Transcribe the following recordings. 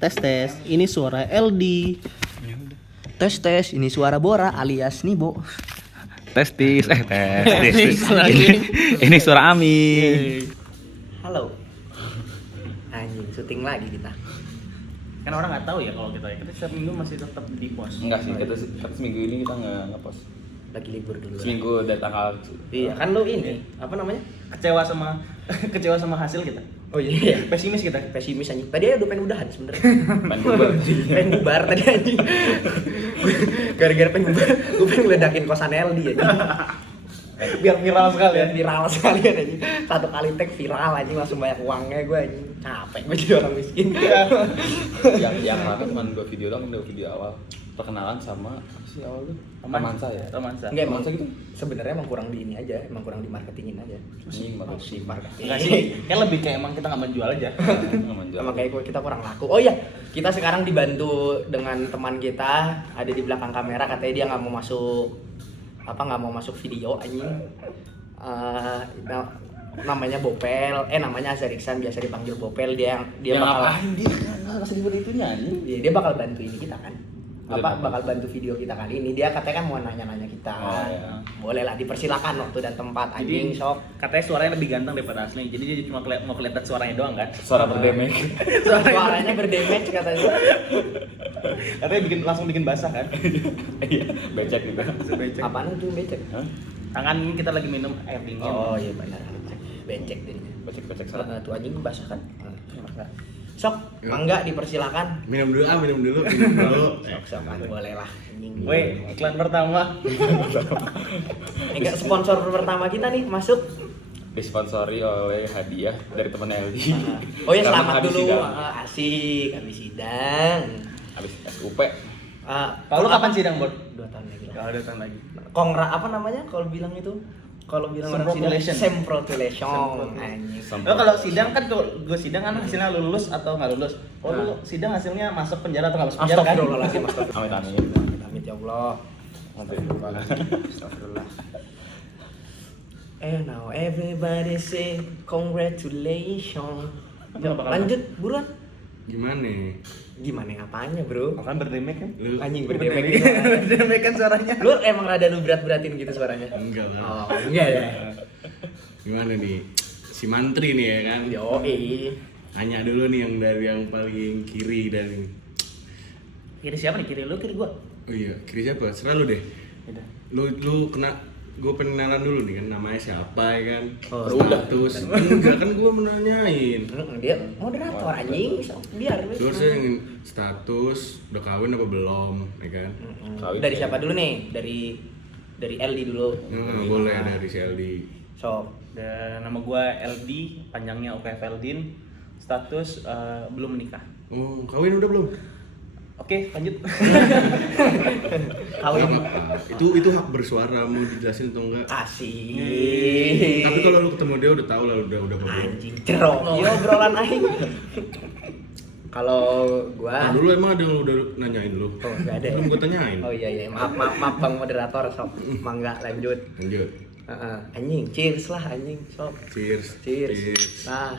Tes. Ini suara LD. Tes, ini suara Bora alias Nibo. Testis. Ini suara Ami. Halo. Anjing, syuting lagi kita. Kan orang nggak tahu ya kalau kita setiap minggu masih tetap di pos. Enggak sih, kita seminggu ini kita nggak ngepost. Lagi libur dulu. Seminggu dari tanggal. Iya, kan lu ini, apa namanya? Kecewa sama hasil kita. Oh iya, Pesimis kita. pesimis anjing. Tadi udah pengen udahan sebenarnya. Main bubar. Pengen bubar tadi anjing. Gara-gara pengen bubar, gue pengen ngeledakin kosan LD anjing. Biar viral sekali ya. Viral sekali anjing. Satu kali tag viral anjing, langsung banyak uangnya gue anjing. Capek gue jadi orang miskin. yang lama cuma 2 video doang, 2 video awal. Perkenalan sama apa sih awal tuh? Romansa ya? Romansa. Enggak, emang Romansa gitu? Sebenarnya emang kurang di ini aja, emang kurang di marketingin aja. Anjing banget sih. Marketing. Enggak sih, kan lebih kayak emang kita nggak menjual aja. Sama kayak kita kurang laku. Oh iya, kita sekarang dibantu dengan teman kita ada di belakang kamera, katanya dia nggak mau masuk video anjing. Namanya Bopel, namanya Azhar Iksan, biasa dipanggil Bopel. Dia bakal nggak sebut itunya anjing. dia bakal bantu ini kita kan. Boleh, Bakal bantu video kita kali ini. Dia katanya kan mau nanya-nanya kita. Oh, iya. Boleh lah, dipersilakan waktu dan tempat anjing. Jadi Sok. katanya suaranya lebih ganteng daripada asli. Jadi dia cuma mau kelihatan suaranya doang kan. Suara berdemek. Suaranya berdamage katanya. Katanya langsung bikin basah kan. Iya, becek gitu. Becek. Apaan itu becek? Hah? Tangan ini kita lagi minum air dingin. Oh iya benar. Becek jadinya. Becek sana. Tuh anjing basah kan? Sok, mangga dipersilakan. Minum dulu. Sok, boleh lah. Anjing. Woi, iklan pertama. Enggak, sponsor pertama kita nih masuk. Disponsori oleh hadiah dari teman LD. Oh ya, Karena selamat habis dulu. sidang. Asik, habis sidang. Habis SUP. Kalau kapan sidang, Bor? 2 tahun lagi. Kalau datang lagi. Kongra apa namanya kalau bilang itu? Kalau bilang orang sidang semprotulation. Anjing. Oh, kalau sidang kan gue sidang kan hasilnya lu lulus atau nggak lulus. Oh, lu sidang hasilnya masuk penjara atau nggak masuk penjara kan? Astagfirullahaladzim, Amin. Amit ya Allah. Astagfirullah. Now everybody say congratulations. Lanjut buruan. Gimana? Apanya, Bro? Kan berdemek kan? Lu Anjing berdemek. Berdemek kan suaranya. Lu emang rada lu berat-beratin gitu suaranya? enggak Oh, lah. enggak ya. Gimana nih? Si Mantri nih ya kan? Yoi. Tanya dulu nih yang dari yang paling kiri dan Kiri siapa nih? Kiri lu, kiri gua. oh iya, kiri siapa? Serah lu deh. Udah. Lu kena gue pengenalan dulu nih kan, namanya siapa ya kan? Oh, Status. Enggak kan gue menanyain. Dia moderator anjing, biar. Terus saya ingin status udah kawin apa belum, ya kan? Kawin. Dari siapa dulu nih? Dari LD dulu. Boleh dari si LD. So, Dan nama gua LD, panjangnya Oke Veldin. Status belum menikah. Oh, kawin udah belum? Oke, lanjut. kawin. Apa? Itu hak bersuara, mau dijelasin atau enggak? Asik. Tapi kalau lu ketemu dia udah tahu lah, udah apa belum. Anjing cerok. Iya obrolan aing. Kalau gua Dulu emang ada yang udah nanyain lu? Oh, enggak ada. Belum gue tanyain. Oh iya, maaf Bang moderator, sok. Mangga lanjut. Lanjut. Anjing, cheers lah anjing, sok. Cheers. Nah.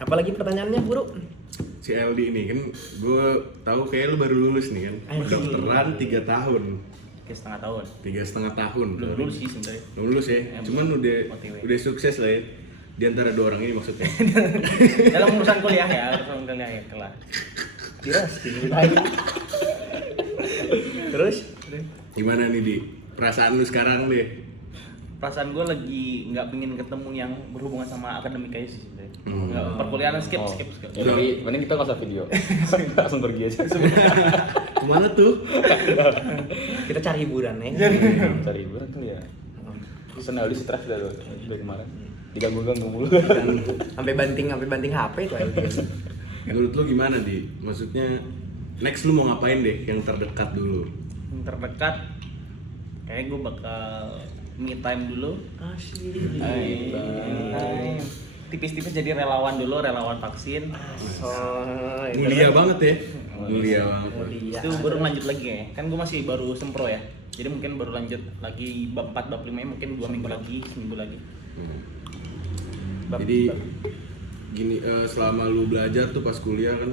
Apalagi pertanyaannya, Bro? Si LD ini kan gue tahu kayak lu baru lulus nih kan. Anjing. Kedokteran 3 tahun. Oke, setengah tahun. 3,5 tahun. Belum lulus sih sebenarnya. Belum lulus ya. Cuman OTW. udah sukses lah ya. Di antara 2 orang ini maksudnya. Dalam urusan kuliah ya, kelar. Tiras, Terus? Gimana nih Di? Perasaan lu sekarang deh? Perasaan gue lagi nggak pengen ketemu yang berhubungan sama akademik aja sih sebenarnya. Nggak, perkuliahan skip. Jadi mending kita nggak usah video. Langsung pergi aja. Kemana tuh? Kita cari hiburan nih. Cari hiburan tuh ya. Pesan LD stres dah lu dari kemarin. Diganggu-ganggu mulu. Sampai banting HP itu LD. Menurut lu gimana Di? Maksudnya next lu mau ngapain deh yang terdekat dulu? Yang terdekat kayak gue bakal me time dulu. Asyik. Hai. Tipis-tipis jadi relawan dulu, relawan vaksin. Mulia banget ya? Mulia banget. Mulia. Itu baru lanjut lagi ya. Kan gue masih baru sempro ya. Jadi mungkin baru lanjut lagi bab 4 bab 5 mungkin 2 minggu lagi, seminggu lagi. Bab- Jadi bab- gini, selama lu belajar tuh pas kuliah kan,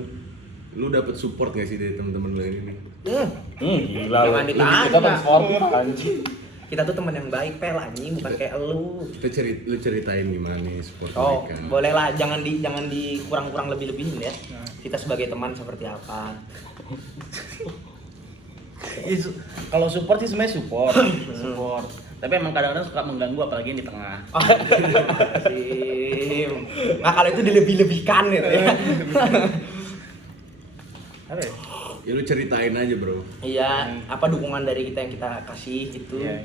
lu dapet support gak sih dari teman-teman lu ini? Gila. Jangan lu. ditanya. Kita kan sportif anjing. Kita tuh teman yang baik, Pel, anjing, bukan kayak lu. Lu ceritain gimana nih support Oh, mereka? boleh lah, jangan di kurang-kurang lebih-lebihin ya. Kita sebagai teman seperti apa? Kalau support sih sebenarnya support. Tapi emang kadang-kadang suka mengganggu apalagi yang di tengah. Nah, kalau itu dilebih-lebihkan gitu ya. Apa ya? Ya lu ceritain aja bro. Iya, apa dukungan dari kita yang kita kasih gitu. Iya.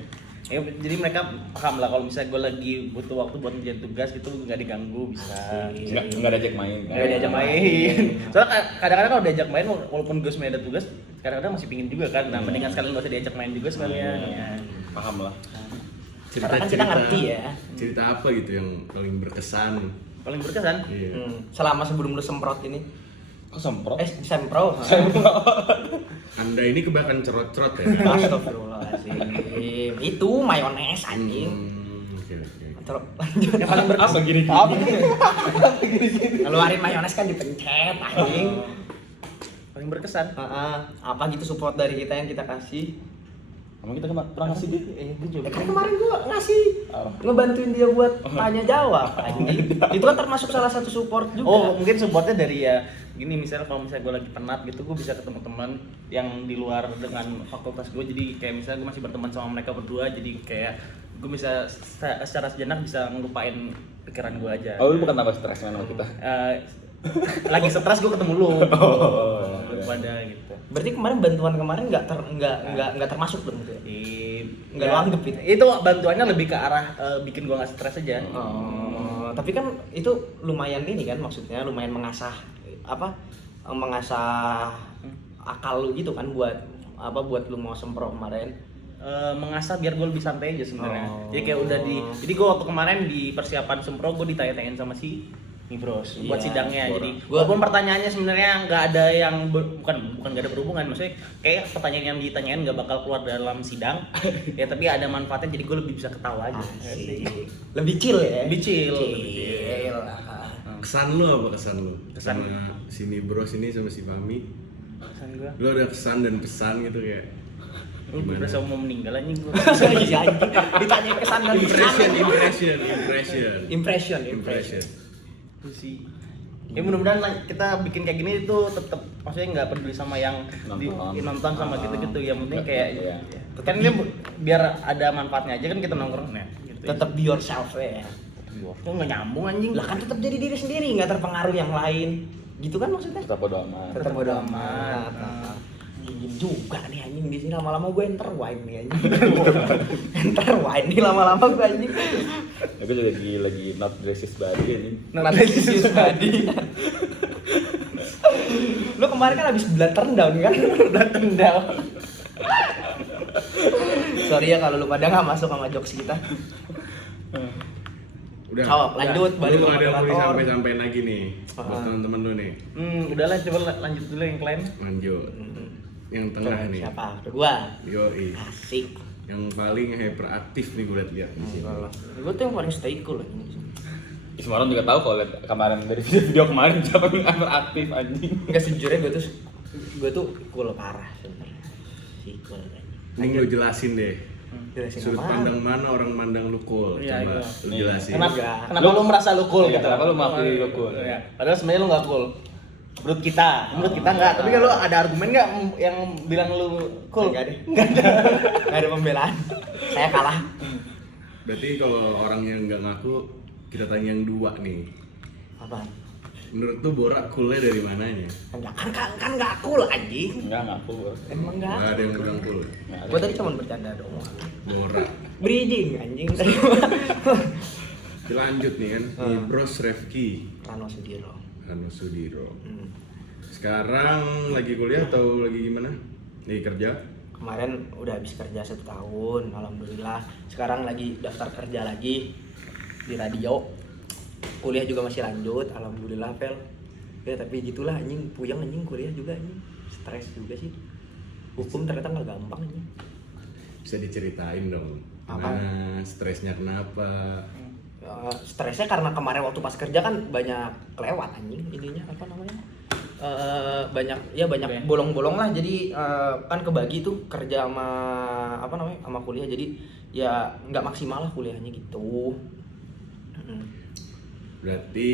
Ya, jadi mereka paham lah kalau misalnya gue lagi butuh waktu buat ngerjain tugas gitu nggak diganggu bisa. Enggak ada ajak main. Nggak diajak main. Soalnya kadang-kadang kalau diajak main walaupun gue sebenarnya ada tugas, kadang-kadang masih pingin juga kan. Nah, mendingan sekalian nggak usah diajak main juga sekalian. Ya. Paham lah. Karena kan kita ngerti ya. Cerita apa gitu yang paling berkesan? Paling berkesan. Iya. Selama sebelum lu semprot ini. Kok semprot? Sempro. Anda ini kebanyakan cerot-cerot ya? Astagfirullahaladzim. Itu mayones anjing. Oke. Terus lanjut. Yang paling berkesan. Apa gini? Ngeluarin mayones kan dipencet anjing. Paling berkesan. Apa gitu support dari kita yang kita kasih? Emang kita pernah ngasih dia? Gue juga. Kan kemarin gua ngasih ngebantuin dia buat tanya jawab anjing. Itu kan termasuk salah satu support juga. Oh, mungkin supportnya dari ya gini, misalnya kalau misalnya gue lagi penat gitu, gue bisa ketemu teman yang di luar dengan fakultas gue, jadi kayak misalnya gue masih berteman sama mereka berdua, jadi kayak gue bisa secara sejenak bisa ngelupain pikiran gue aja. Oh, lu bukan tambah stres sama kita? Lagi stres gue ketemu lu. Pada gitu. Berarti kemarin bantuan kemarin nggak termasuk dong gitu ya? Nggak lu anggap gitu? Itu bantuannya lebih ke arah bikin gue nggak stres aja. Tapi kan itu lumayan ini kan, maksudnya lumayan mengasah akal lu gitu kan buat lu mau sempro kemarin. Mengasah biar gue lebih santai aja sebenarnya. Jadi kayak udah jadi gue waktu kemarin di persiapan sempro gue ditanya-tanyain sama si Nibros buat sidangnya. Bora. Jadi walaupun pertanyaannya sebenarnya nggak ada yang bukan nggak ada berhubungan, maksudnya kayak pertanyaan yang ditanyain nggak bakal keluar dalam sidang ya, tapi ada manfaatnya, jadi gue lebih bisa ketawa aja. Lebih chill ya? Lebih chill. Kesan lu apa kesan lu? Kesan. Sama si Nibros ini sama si Fami. Kesan gue. Lu ada kesan dan pesan gitu kayak Lu berasa mau meninggal anjing gue. Iya anjing. Ditanya kesan dan impression. Itu sih. Ya mudah-mudahan kita bikin kayak gini itu tetap maksudnya nggak peduli sama yang nonton sama gitu-gitu, yang penting kayak kan ini biar ada manfaatnya aja kan kita nongkrong ya. Gitu. Tetap be yourself ya. Kok nggak nyambung anjing? Lah kan tetap jadi diri sendiri, nggak terpengaruh yang lain. Gitu kan maksudnya? Tetap bodo amat. Tetap bodo amat. Dingin juga nih anjing di sini, lama-lama gue enterwine nih anjing. Enterwine nih lama-lama gue anjing. Ya, gue lagi not racist body anjing. Analisis tadi. Lo kemarin kan habis blood turn down kan? Blood turn down. Sorry ya kalau lu pada nggak masuk sama jokes kita. Udah. Jawab, lanjut, balik Lu ke ada mau moderator. sampai lagi nih buat teman-teman lu nih. Udahlah coba lanjut dulu yang klaim. Lanjut. Yang tengah nih. Siapa? Gua. Yoi. Asik. Yang paling hyperaktif nih gue lihat di sini. Gua tuh yang paling stay cool anjing. Ismaron juga tahu kalau lihat kemarin dari video kemarin siapa yang aktif anjing. Enggak, sejujurnya gua tuh cool parah sebenarnya. Si cool anjing. Ini lu jelasin deh. Jelasin Sudut apa? pandang mana orang mandang lu cool? Iya, Coba iya. lu jelasin. Kenapa lu merasa lu cool Iya, gitu? kenapa lu mengakui lu cool? Iya. Padahal sebenarnya lu nggak cool. Menurut kita nggak. Tapi kalau ada argumen nggak yang bilang lu cool? Enggak deh. Enggak ada pembelaan. Saya kalah. Berarti kalau orang yang nggak ngaku, kita tanya yang dua nih. Apaan? Menurut tuh Borak coolnya dari mananya? Kan enggak cool anjing. Enggak ngaku gua. Emang enggak. Nggak ada yang bilang cool. Gua tadi cuma bercanda doang. Borak. Breeding anjing. Lanjut nih kan, Nibros Refki, Rano Sudiro. Hano Sudiro. Sekarang lagi kuliah atau lagi gimana? Lagi kerja? Kemarin udah habis kerja 1 tahun, alhamdulillah. Sekarang lagi daftar kerja lagi di radio. Kuliah juga masih lanjut, alhamdulillah Pel. Ya tapi gitulah anjing, puyeng anjing kuliah juga anjing. Stres juga sih. Hukum ternyata nggak gampang anjing. Bisa diceritain dong. Apa? Nah, stresnya kenapa? Stresnya karena kemarin waktu pas kerja kan banyak kelewat anjing ininya apa namanya, banyak Oke. bolong-bolong lah, jadi kan kebagi tuh kerja sama apa namanya sama kuliah, jadi ya nggak maksimal lah kuliahnya gitu. Berarti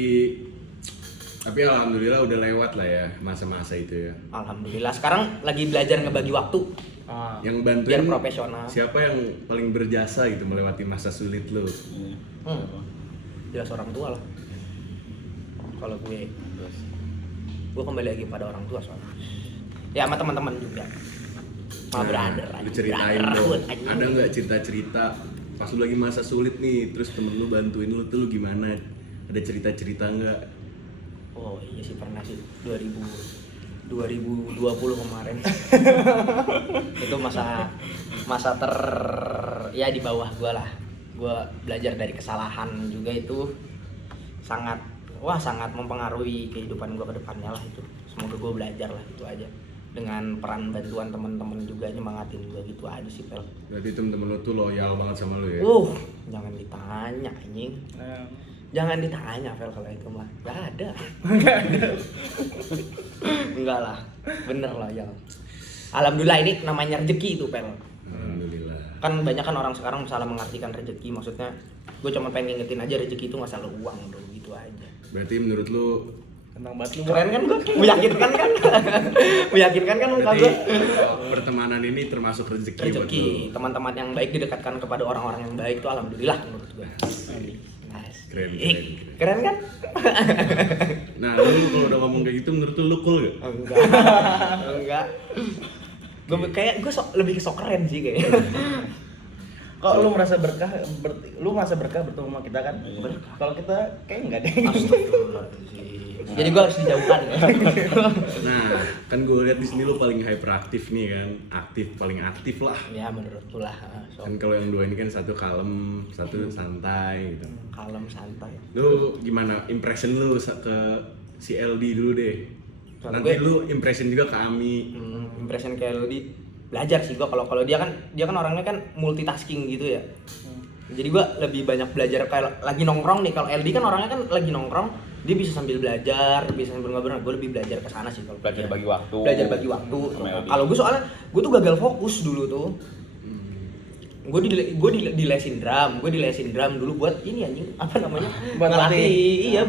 tapi alhamdulillah udah lewat lah ya masa-masa itu ya. Alhamdulillah sekarang lagi belajar ngebagi waktu Ah. Yang bantuin biar profesional. siapa yang paling berjasa gitu melewati masa sulit lu? Jelas orang tua lah. Kalau gue kembali lagi pada orang tua soalnya. Ya sama teman-teman juga. Sama brother. Lu anjing, ceritain brotherhood, dong. anjing. Ada nggak cerita-cerita pas lu lagi masa sulit nih, terus temen lu bantuin lu tuh lu gimana? Ada cerita-cerita nggak? Oh iya sih pernah sih 2020 kemarin. Itu masa ya di bawah gua lah. Gua belajar dari kesalahan juga, itu sangat mempengaruhi kehidupan gua ke depannya lah itu. Semoga gua belajar lah, itu aja. Dengan peran bantuan teman-teman juga nyemangatin gua, gitu aja sih, Pel. Berarti temen-temen lu tuh loyal banget sama lu ya? Jangan ditanya anjing. Nah, Jangan ditanya, Vel, kalau itu mah. Gak ada. Enggak lah. Bener lah, ya. Alhamdulillah ini namanya rezeki itu, Pel. Alhamdulillah. Kan banyak kan orang sekarang salah mengartikan rezeki. Maksudnya, gue cuma pengen ngingetin aja rezeki itu gak selalu uang, bro. Gitu aja. Berarti menurut lu tentang banget lu. Keren kan gue? Meyakinkan kan? Meyakinkan kan muka berarti gue? pertemanan ini termasuk rezeki buat lu? Rezeki. Teman-teman yang baik didekatkan kepada orang-orang yang baik itu alhamdulillah menurut gue. Keren. Keren kan? Nah, lu kalau udah ngomong kayak gitu menurut lu cool gak? Enggak. Gue kayak lebih ke sok keren sih kayaknya. Kok lu merasa berkah bertemu sama kita kan? Berkah. Kalau kita kayak enggak deh. Astagfirullahaladzim. Jadi gue harus dijauhkan ya. Nah, kan gue lihat di sini lu paling hyperaktif nih kan, paling aktif lah. Ya menurut gue lah. Kan kalau yang dua ini kan satu kalem, satu santai gitu. Kalem santai. Lu gimana impression lu ke si LD dulu deh? Kalau Nanti gue- lu impression juga ke Ami. Impression kayak Lodi belajar sih gue. Kalau dia kan orangnya kan multitasking gitu ya. Jadi gue lebih banyak belajar kayak lagi nongkrong nih. Kalau LD kan orangnya kan lagi nongkrong, dia bisa sambil belajar, bisa sambil ngobrol. Gue lebih belajar ke sana sih kalau Belajar dia. bagi waktu. Belajar bagi waktu. Sama LD. Kalau gue soalnya gue tuh gagal fokus dulu tuh. Gue dilesin drum dulu buat ini anjing apa namanya, Buat ngelatih, latih. iya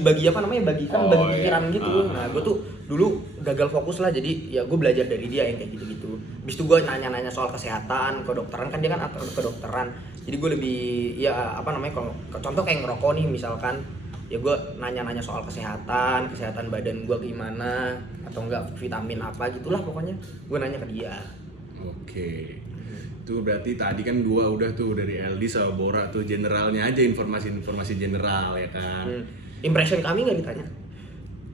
bagi apa namanya, bagi Oh, pikiran iya. gitu. Nah gue tuh dulu gagal fokus lah, jadi ya gue belajar dari dia yang kayak gitu. Habis itu gue nanya soal kesehatan, kedokteran, kan dia kan kedokteran, jadi gue lebih ya apa namanya, kalau contoh kayak ngerokok nih misalkan, ya gue nanya soal kesehatan badan gue gimana, atau enggak vitamin apa gitulah pokoknya gue nanya ke dia. Oke. Tuh berarti tadi kan dua udah tuh dari LD sama Bora tuh generalnya aja, informasi general ya kan. Impression kami nggak ditanya.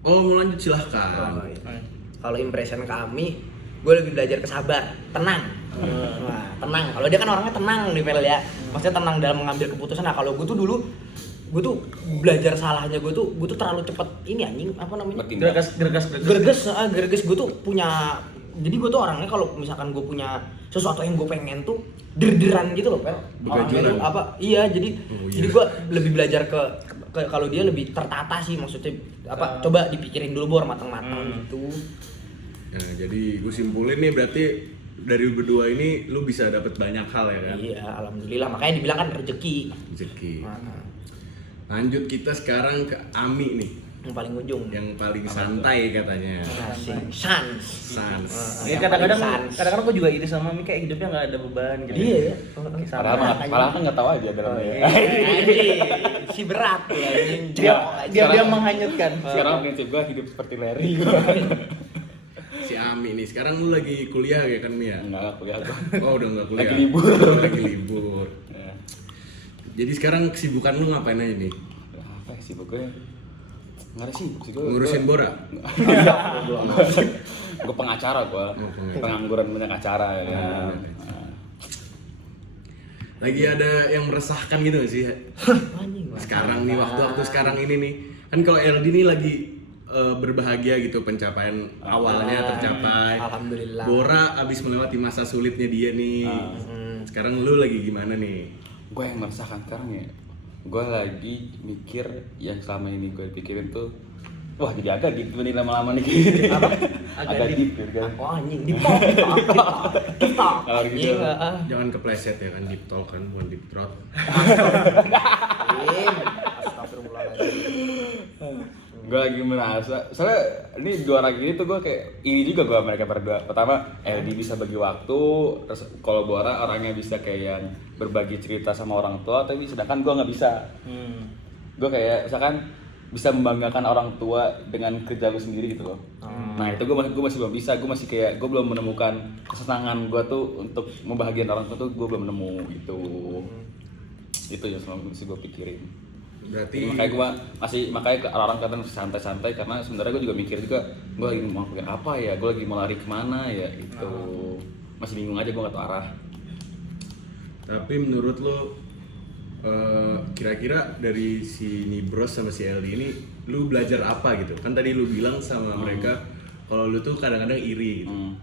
Oh, mau lanjut silahkan. Kalau impression kami, gue lebih belajar ke sabar, tenang. Nah, tenang. Kalau dia kan orangnya tenang nih, Pel ya. Maksudnya tenang dalam mengambil keputusan. Nah, kalau gue tuh dulu, gue tuh belajar salahnya gue tuh terlalu cepet ini anjing apa namanya? Bertindak. Gergas. Gue tuh punya. Jadi gue tuh orangnya kalau misalkan gue punya sesuatu yang gue pengen tuh der-deran gitu loh, Pel. Orangnya Begajulan. tuh apa? Iya, jadi Oh, iya. jadi gue lebih belajar ke kalau dia lebih tertata sih, maksudnya apa? Coba dipikirin dulu bor matang-matang gitu. Nah, jadi gue simpulin nih berarti dari berdua ini lu bisa dapet banyak hal ya kan? Iya, alhamdulillah. Makanya dibilang kan rezeki. Rezeki. Nah, Lanjut kita sekarang ke Ami nih, yang paling ujung. yang paling santai katanya. Asik. Sans. Sans. Ya, Yang kadang-kadang paling sans. gue juga iri sama Mami, kayak hidupnya nggak ada beban gitu. Iya ya. Padahal kan nggak tahu aja dalamnya. iya. Anjing, si berat ya anjing. Dia menghanyutkan. Sekarang prinsip gua hidup seperti Larry. Si Ami nih, sekarang lu lagi kuliah ya kan Mia? Enggak kuliah gua. Oh, udah nggak kuliah. Lagi libur. Lagi libur. Ya. Jadi sekarang kesibukan lu ngapain aja nih? Apa sih pokoknya? Nggak ada sih. Ngurusin Bora? Gue pengacara gua. Oh, pengacara. Pengangguran banyak acara ya kan. Lagi ada yang meresahkan gitu nggak sih? Anjing. Sekarang nih, waktu sekarang ini nih. Kan kalau LD nih lagi berbahagia gitu, pencapaian awalnya tercapai. Alhamdulillah. Bora abis melewati masa sulitnya dia nih. Sekarang lu lagi gimana nih? Gue yang meresahkan sekarang ya. gue lagi mikir yang selama ini gue pikirin tuh, wah jadi agak deep nih lama-lama nih. Apa? Agak deep gitu kan. Oh anjing, di talk. Kalau gitu. Jangan kepleset ya kan, deep talk kan, bukan deep throat. Astagfirullahaladzim. Gue lagi merasa, soalnya ini 2 orang gini tuh gue kayak ini juga gue mereka berdua. Pertama, Eldi bisa bagi waktu, terus kalau Bora orangnya bisa kayak yang berbagi cerita sama orang tua, tapi sedangkan gue nggak bisa. Gue kayak misalkan bisa membanggakan orang tua dengan kerja gue sendiri gitu loh. Nah itu gue masih belum bisa, gue masih kayak gue belum menemukan kesenangan gue tuh untuk membahagiakan orang tua tuh gue belum nemu gitu. Itu yang selama masih gue pikirin. Berarti Makanya gue makanya orang kadang santai-santai karena sebenarnya gue juga mikir juga gue lagi mau pikir apa ya, gue lagi mau lari kemana ya itu masih bingung aja, gue nggak tahu arah. Tapi menurut lo kira-kira dari si Nibros sama si Eldi ini lu belajar apa gitu? Kan tadi lu bilang sama mereka kalau lu tuh kadang-kadang iri gitu.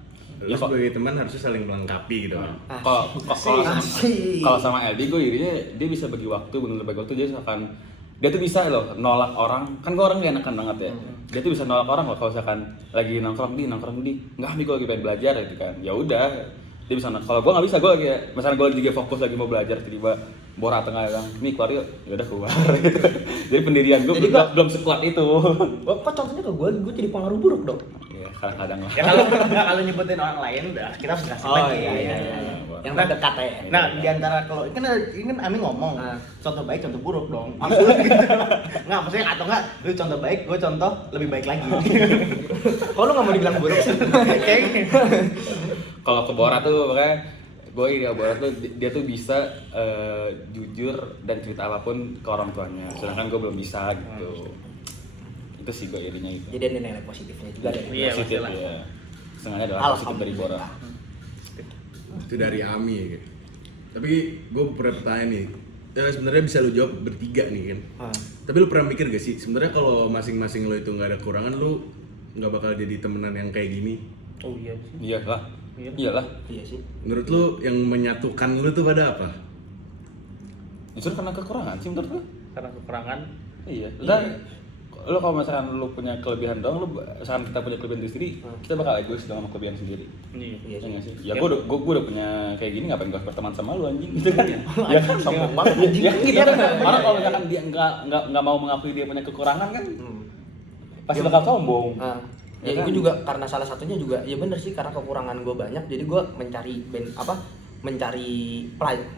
Lu sebagai teman harusnya saling melengkapi gitu kan. Kalau sama Eldi gue irinya dia bisa bagi waktu, bener-bener bagi waktu. Dia tuh bisa loh nolak orang, kan gue orang gak enakan banget ya. Dia tuh bisa nolak orang loh kalau misalkan lagi nongkrong di nggak, gue lagi pengen belajar gitu kan. Ya udah, dia bisa nolak. Kalau gue nggak bisa, gue lagi misalnya gue lagi fokus lagi mau belajar, tiba-tiba Bora tengah bilang, nih keluar yuk, ya udah keluar gitu. Jadi pendirian gue belum sekuat itu. Kok contohnya ke gue jadi pengaruh buruk dong? Ya kadang-kadang lah. Ya kalau nyebutin orang lain udah kita harus kasih lagi. Iya. Yang terdekat ya. Nah, di antara kalau ini kan Ami ngomong, contoh baik, contoh buruk dong. Maksudnya gitu. Enggak, maksudnya atau enggak, lu contoh baik, gue contoh lebih baik lagi. Kok lu nggak mau dibilang buruk sih? Kayak Kalau ke Bora tuh makanya Bora tuh dia tuh bisa jujur dan cerita apapun ke orang tuanya, sedangkan gue belum bisa gitu. Itu sih gue irinya gitu. Jadi ada nilai positifnya juga dari Iya, Positif pastilah. ya. Setengahnya adalah positif dari Bora. Itu dari Ami ya gitu. Tapi gue pernah bertanya nih, sebenarnya bisa lu jawab bertiga nih kan. Tapi lu pernah mikir gak sih sebenarnya kalau masing-masing lo itu nggak ada kekurangan, lu nggak bakal jadi temenan yang kayak gini? oh iya sih. Iyalah. Iyalah. Iya sih. Menurut lu yang menyatukan lu tuh pada apa? Justru karena kekurangan sih menurut gue. Karena kekurangan. Iya. Dan lo kalau misalkan lo punya kelebihan dong, lo misalkan kita punya kelebihan diri sendiri, kita bakal egois dengan kelebihan sendiri. Iya. Iya Iya nggak sih? Ya. Ya gue udah punya kayak gini, ngapain gue berteman sama lu anjing gitu kan? Ya kan sombong banget anjing. Ya gitu kan. Orang kalau misalkan dia nggak mau mengakui dia punya kekurangan kan, pasti bakal sombong. Ya Ya kan? gue juga karena salah satunya juga ya bener sih, karena kekurangan gue banyak, jadi gue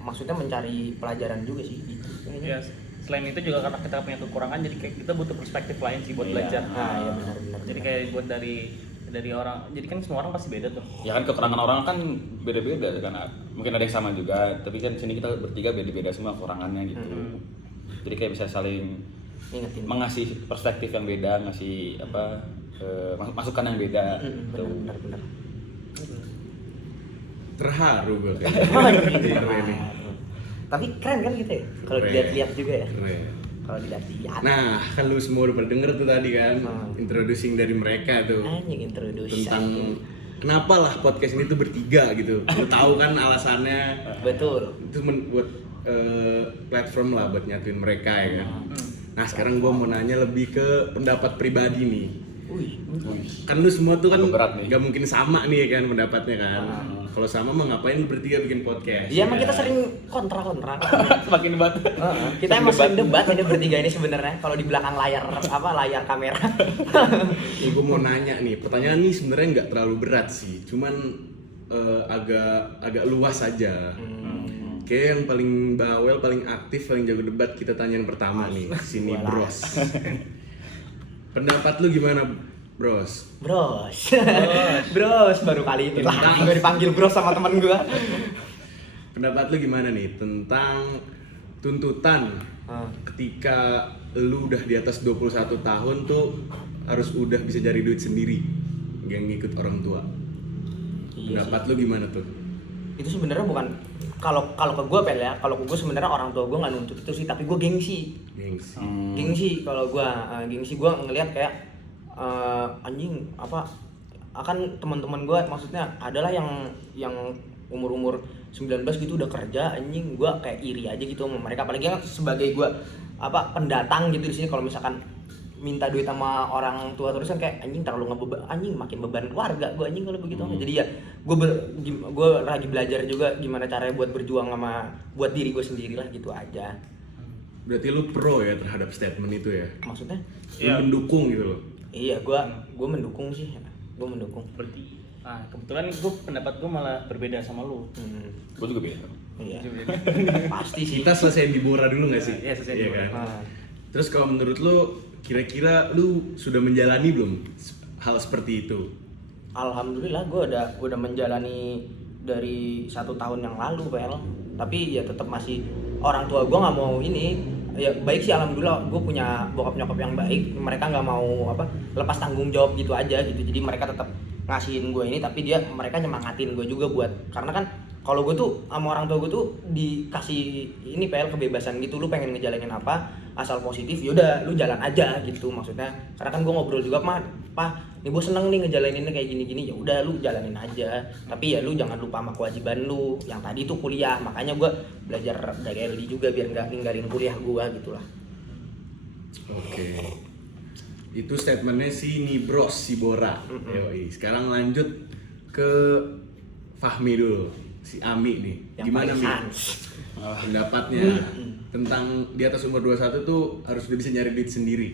maksudnya mencari pelajaran juga sih gitu. Ya, selain itu juga karena kita punya kekurangan, jadi kayak kita butuh perspektif lain sih buat Iya. belajar. Iya benar. Jadi kayak buat dari orang, jadi kan semua orang pasti beda tuh. Ya kan kekurangan orang kan beda-beda kan. Mungkin ada yang sama juga, tapi kan sini kita bertiga beda-beda semua kekurangannya gitu. Jadi kayak bisa saling Ingetin. mengasih perspektif yang beda, ngasih masukan yang beda. Gitu. Benar. Terharu gue kayak keren nih. Tapi keren kan gitu ya, kalau Keren. dilihat-lihat juga ya. Keren. Kalau dilihat-lihat. Nah, kan lu semua udah pada denger tuh tadi kan, introducing dari mereka tuh Anjing introduksi. tentang kenapa lah podcast ini tuh bertiga gitu. Lu tahu kan alasannya, Betul. itu buat platform lah buat nyatuin mereka ya kan. Nah sekarang gue mau nanya lebih ke pendapat pribadi nih. Wih. Kan lu semua tuh kan Agak berat nih. gak mungkin sama nih ya kan pendapatnya kan. Kalau sama mah ngapain lu bertiga bikin podcast? Iya, emang ya kita kan? sering kontra. Semakin debat. Kita emang sering debat ini bertiga ini sebenarnya kalau di belakang layar kamera. Ya, gue mau nanya nih, pertanyaan ini sebenarnya nggak terlalu berat sih, cuman agak luas aja. Kayak yang paling bawel, paling aktif, paling jago debat kita tanya yang pertama nih, sini Bros. Pendapat lu gimana, Bros? Bros baru kali itu lah gue dipanggil bros sama teman gue. Pendapat lu gimana nih tentang tuntutan ketika lu udah di atas 21 tahun tuh harus udah bisa cari duit sendiri, gak ngikut orang tua. Pendapat lu gimana tuh? Itu sebenarnya bukan kalau ke gue ya, kalau ke gue sebenarnya orang tua gue nggak nuntut itu sih, tapi gue gengsi. Gengsi kalau gue ngelihat kayak anjing apa akan teman-teman gue, maksudnya adalah yang umur 19 gitu udah kerja, anjing gue kayak iri aja gitu sama mereka, apalagi kan sebagai gue pendatang gitu di sini. Kalau misalkan minta duit sama orang tua terus kan kayak anjing terlalu ngebeban, anjing makin beban keluarga gue anjing kalau begitu. Jadi ya gue lagi belajar juga gimana caranya buat berjuang sama buat diri gue sendiri lah gitu aja. Berarti lu pro ya terhadap statement itu ya? Maksudnya? Lu mendukung gitu loh? Iya, gue mendukung sih, gue mendukung. Berarti kebetulan gue pendapat gue malah berbeda sama lu. Gue juga beda. Iya. Pasti sih. Kita selesaiin di Bora dulu nggak sih? Iya, selesaiin di Bora. Kan? Terus kalau menurut lu, kira-kira lu sudah menjalani belum hal seperti itu? Alhamdulillah gue udah menjalani dari 1 tahun yang lalu, PL. Tapi ya tetap masih orang tua gue nggak mau ini. Ya baik sih, alhamdulillah gue punya bokap nyokap yang baik. Mereka nggak mau lepas tanggung jawab gitu aja gitu. Jadi mereka tetap ngasihin gue ini, tapi mereka nyemangatin gue juga buat, karena kan kalau gue tuh sama orang tua gue tuh dikasih ini PL kebebasan gitu, lu pengen ngejalanin apa asal positif yaudah lu jalan aja gitu maksudnya. Karena kan gue ngobrol juga nih gue seneng nih ngejalaninnya kayak gini-gini, ya udah lu jalanin aja, tapi ya lu jangan lupa sama kewajiban lu yang tadi tuh kuliah. Makanya gue belajar dari LD juga biar nggak ninggalin kuliah gue gitulah. Oke. Itu statementnya si Nibros, si Bora. Yoi. Sekarang lanjut ke Fahmi dulu, si Ami nih. Yang Gimana Mi? paling Pendapatnya tentang di atas umur 21 tuh harus udah bisa nyari duit sendiri.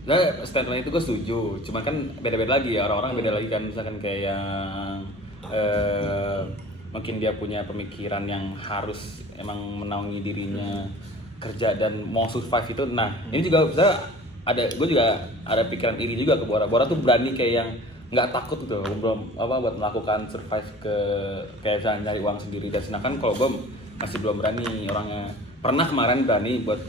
Nah, statement itu gue setuju, cuman kan beda-beda lagi ya, orang-orang beda lagi kan. Misalkan kayak yang mungkin dia punya pemikiran yang harus emang menaungi dirinya kerja dan mau survive itu. Nah ini juga bisa gue juga ada pikiran iri juga ke Bora tuh berani kayak yang nggak takut gitu belum buat melakukan survive ke kayak misalnya nyari uang sendiri. Dan sedangkan kalau gue masih belum berani orangnya. Pernah kemarin berani buat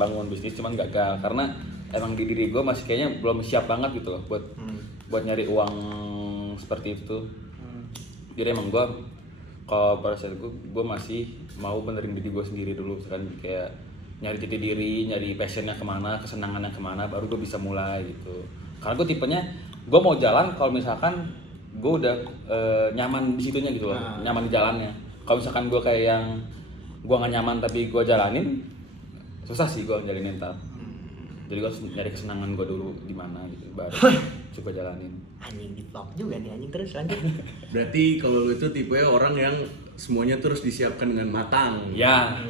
bangun bisnis cuman gagal karena emang di diri gue masih kayaknya belum siap banget gitu loh buat nyari uang seperti itu. Jadi emang gue kalau pada saat gue masih mau benerin diri gue sendiri dulu, misalkan kayak nyari jati diri, nyari passionnya kemana, kesenangannya kemana, baru gue bisa mulai gitu. Karena gue tipenya gue mau jalan kalau misalkan gue udah nyaman di situnya gitu loh, nyaman di jalannya. Kalau misalkan gue kayak yang gue nggak nyaman tapi gue jalanin, susah sih gue jalanin ntar. Jadi gue harus nyari kesenangan gue dulu di mana gitu, baru coba jalanin. Anjing di vlog juga nih anjing, terus lanjut. Berarti kalau lu itu tipe orang yang semuanya terus disiapkan dengan matang. Ya,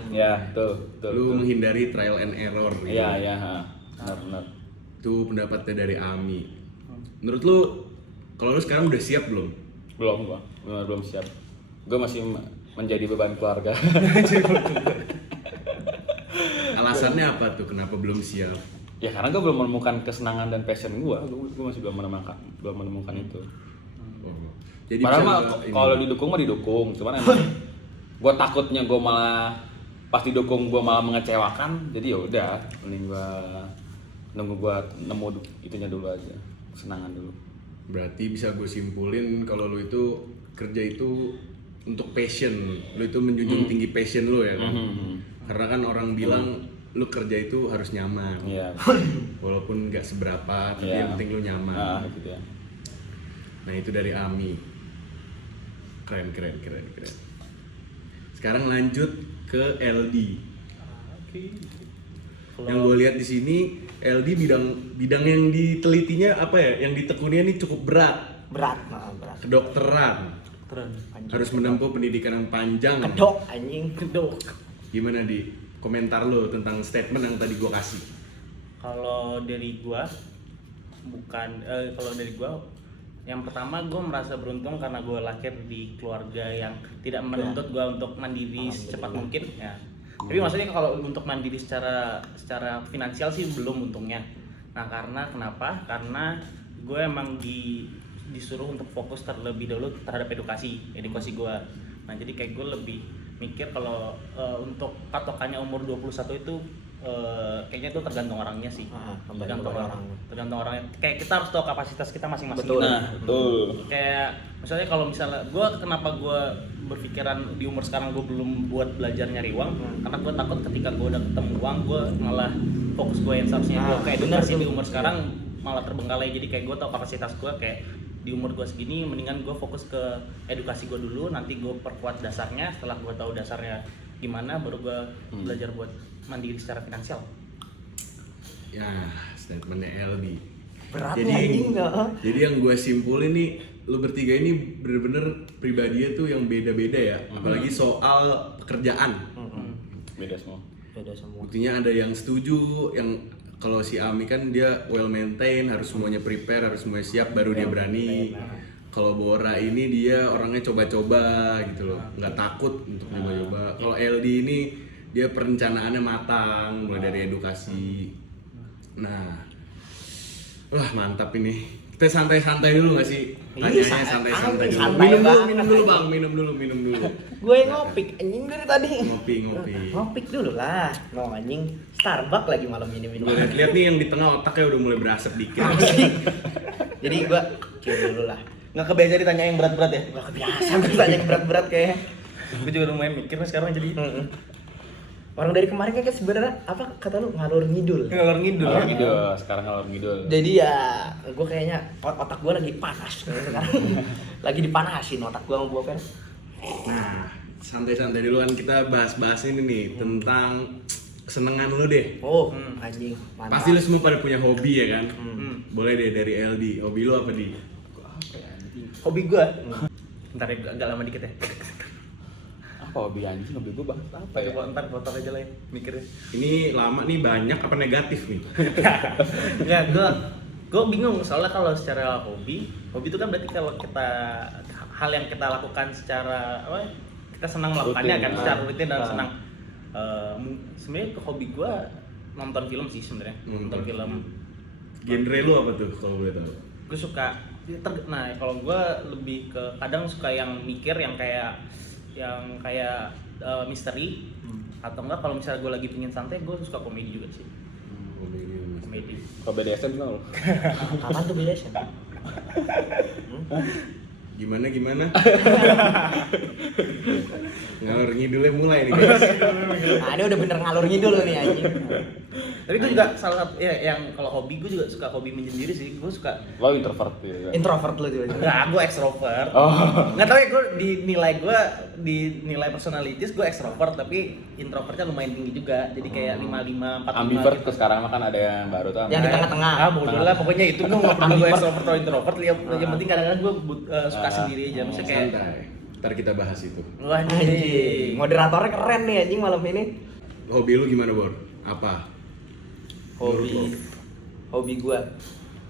betul. Lu menghindari trial and error. Gitu. Iya, benar. Itu pendapatnya dari Ami. Menurut lu, kalau lu sekarang udah siap belum? Belum siap. Gue masih menjadi beban keluarga. Alasannya apa tuh? Kenapa belum siap? Ya karena gue belum menemukan kesenangan dan passion gue masih belum menemukan itu. Jadi padahal mah kalau didukung mah didukung, cuman emang gue takutnya gue malah pas didukung gue malah mengecewakan, jadi ya udah mending gue nunggu gue nemu itunya dulu aja, kesenangan dulu. Berarti bisa gue simpulin kalau lu itu kerja itu untuk passion, lu itu menjunjung tinggi passion lu ya kan? Karena kan orang bilang lu kerja itu harus nyaman. Iya. Walaupun nggak seberapa, tapi yang penting lu nyaman. Gitu ya. Nah itu dari Ami. Keren. Sekarang lanjut ke LD. Yang gue lihat di sini LD bidang yang ditelitinya apa ya? Yang ditekuninya ini cukup berat. Berat. Kedokteran. Harus menempuh pendidikan yang panjang. Kedok. Gimana di komentar lo tentang statement yang tadi gue kasih? Kalau dari gua yang pertama gue merasa beruntung karena gue lahir di keluarga yang tidak menuntut gue untuk mandiri secepat mungkin ya. Tapi maksudnya kalau untuk mandiri secara finansial sih belum untungnya. Nah kenapa? Karena gue emang disuruh untuk fokus terlebih dahulu terhadap edukasi gue. Nah jadi kayak gue lebih mikir kalau untuk patokannya umur 21 itu kayaknya itu tergantung orangnya sih. Tergantung orangnya. Kayak kita harus tahu kapasitas kita masing-masing. Betul. Kayak misalnya gue kenapa gue berpikiran di umur sekarang gue belum buat belajar nyari uang, karena gue takut ketika gue udah ketemu uang gue malah fokus gue yang seharusnya gue kayak edukasi di umur sekarang malah terbengkalai. Jadi kayak gue tahu kapasitas gue kayak di umur gue segini mendingan gue fokus ke edukasi gue dulu, nanti gue perkuat dasarnya. Setelah gue tahu dasarnya gimana, baru gue belajar buat mandiri secara finansial. Ya, statementnya LD. Berat Jadi, nih anjing nggak? jadi yang gue simpulin nih, lu bertiga ini bener-bener pribadinya tuh yang beda-beda ya. Apalagi soal pekerjaan. Beda semua. Beda semua. Buktinya ada yang setuju, yang kalau si Ami kan dia well maintain, harus semuanya prepare, harus semuanya siap baru dia berani. Kalau Bora ini dia orangnya coba-coba gitu loh, nggak takut untuk coba-coba. Kalau LD ini dia perencanaannya matang, mulai dari edukasi. Nah, wah mantap ini. Kita santai-santai dulu nggak sih? Tanyanya santai-santai dulu. santai Minum dulu, banget. minum dulu bang, minum dulu. Gue ngopik anjing dari tadi. Ngopi. Ngopik dulu lah. No anjing Starbucks lagi malam ini minum. Gue lihat nih yang di tengah otaknya udah mulai berasap dikit. Jadi gue kill dulu lah. Nggak kebiasa ditanya yang berat-berat ya? Gak kebiasa tanya yang berat-berat kayak. Gue juga lumayan mikir sekarang jadi Orang dari kemarin kan sebenarnya apa kata lu ngalur ngidul. ngalor ngidul. Ngalor ngidul, sekarang ngalor ngidul. Jadi ya gue kayaknya otak gue lagi panas sekarang. Lagi dipanasin otak gue sama Bopen. Nah, santai-santai dulu kan kita bahas-bahas ini nih tentang kesenangan lu deh. Oh, anjing. Mantap. Pasti lu semua pada punya hobi ya kan? Hmm. Boleh deh dari LD. Hobi lu apa di? Hobi gue. Ntar ya, agak lama dikit ya. Apa hobi anjing? Hobi gue bahas apa ya? Ntar foto aja lah ya, mikirnya. Ini lama nih banyak apa negatif nih? Nggak, gue bingung soalnya kalau secara hobi itu kan berarti kalau kita hal yang kita lakukan secara apa? Kita senang melakukannya Rutin. kan, secara rutin dan Ah. senang. Sebenarnya hobi gue nonton film sih sebenarnya. Nonton film. Genre lu apa tuh kalau boleh tahu? Gue suka nah kalau gue lebih ke kadang suka yang mikir yang kayak misteri atau enggak kalau misalnya gue lagi pingin santai gue suka komedi juga sih. Komedi. Kalau BDSM juga lo? Kapan tuh beda sih? Gimana? Ngalor ngidulnya mulai nih guys. Nah, ini udah bener ngalur ngidul nih anjing. Tapi gue juga salah satu ya yang kalau hobi gue juga suka hobi menyendiri sih. Gue suka Lo introvert ya? Introvert lu juga. enggak, gue ekstrovert. Oh. Nggak tahu ya gue dinilai personalities gue ekstrovert tapi introvertnya lumayan tinggi juga. Jadi kayak 55 45 Ambivert gitu. tuh sekarang mah kan ada yang baru tuh. Yang di tengah-tengah. Ah, bodoh lah pokoknya itu gue nggak perlu gue Ambivert. ekstrovert atau introvert. Yang penting kadang-kadang gue suka sendiri aja. Maksudnya kayak Santai. Ntar kita bahas itu. wah Anjing. Moderatornya keren nih anjing malam ini. Hobi lu gimana, Bor? Apa? Hobi gua.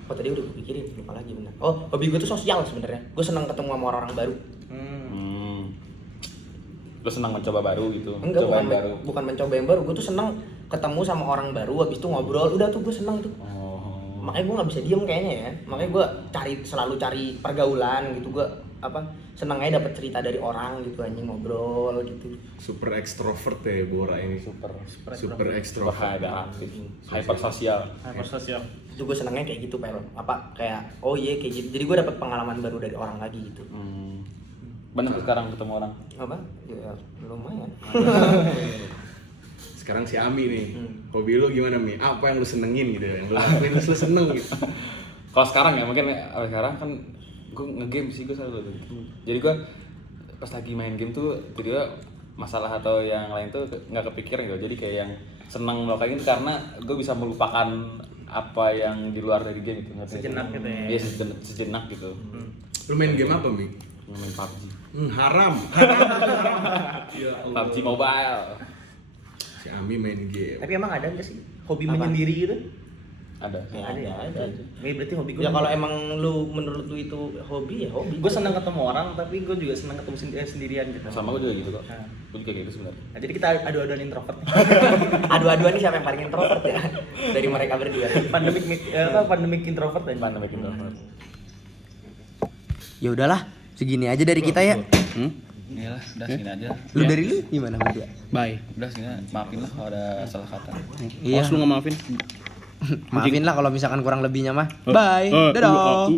Oh tadi udah gue pikirin, lupa lagi bener. Oh, hobi gua tuh sosial sebenarnya. Gue senang ketemu sama orang-orang baru. Lo senang mencoba baru gitu? Enggak, Coba yang baru. bukan mencoba yang baru. Gue tuh senang ketemu sama orang baru, habis itu ngobrol. Udah tuh gue senang tuh. Oh. Makanya gue nggak bisa diem kayaknya ya. Makanya gue selalu cari pergaulan gitu. Gue senangnya dapat cerita dari orang gitu, anjing ngobrol gitu. Super ekstrovert ya Bora ini. Super ekstrovert. bahaya aktif, hyper sosial. sosial. Itu gue senangnya kayak gitu, Pel. Kayak oh iya kayak gitu. Jadi gue dapat pengalaman baru dari orang lagi gitu. Banyak tuh sekarang ketemu orang. Apa? Ya lumayan. Sekarang si Ami nih. Hobi lu gimana, Mi? Apa yang lu senengin gitu ya? Yang lu lakuin terus lu seneng gitu. Kalau sekarang ya mungkin sekarang kan gue ngegame sih gue selalu gitu. Jadi gue pas lagi main game tuh tiba-tiba masalah atau yang lain tuh nggak kepikiran gitu. Jadi kayak yang senang melakukan itu karena gue bisa melupakan apa yang di luar dari game itu. Sejenak gitu ya. Iya sejenak gitu. Lu main game apa, Mi? Main PUBG. Haram. Ya Allah. PUBG Mobile. Si Ami main game. Tapi emang ada nggak sih hobi Apa? menyendiri gitu? Ada. Ya, ada. Berarti hobi gue. Ya kalau emang menurut lu itu hobi ya hobi. gue senang ketemu orang tapi gue juga senang ketemu sendirian gitu. Sama gue juga gitu kok. Nah. Gue juga kayak gitu sebenarnya. Nah, jadi kita adu-aduan introvert. Adu-aduan nih siapa yang paling introvert ya dari mereka berdua. pandemik introvert dan Pandemi introvert. Ya udahlah, segini aja dari kita ya. Iyalah, udah segini aja. Lu dari lu gimana berdua? Bye. Udah segini, maafin lah kalau ada salah kata. Iya. Lu nggak maafin? Maafin lah kalau misalkan kurang lebihnya mah. Bye. Dadah.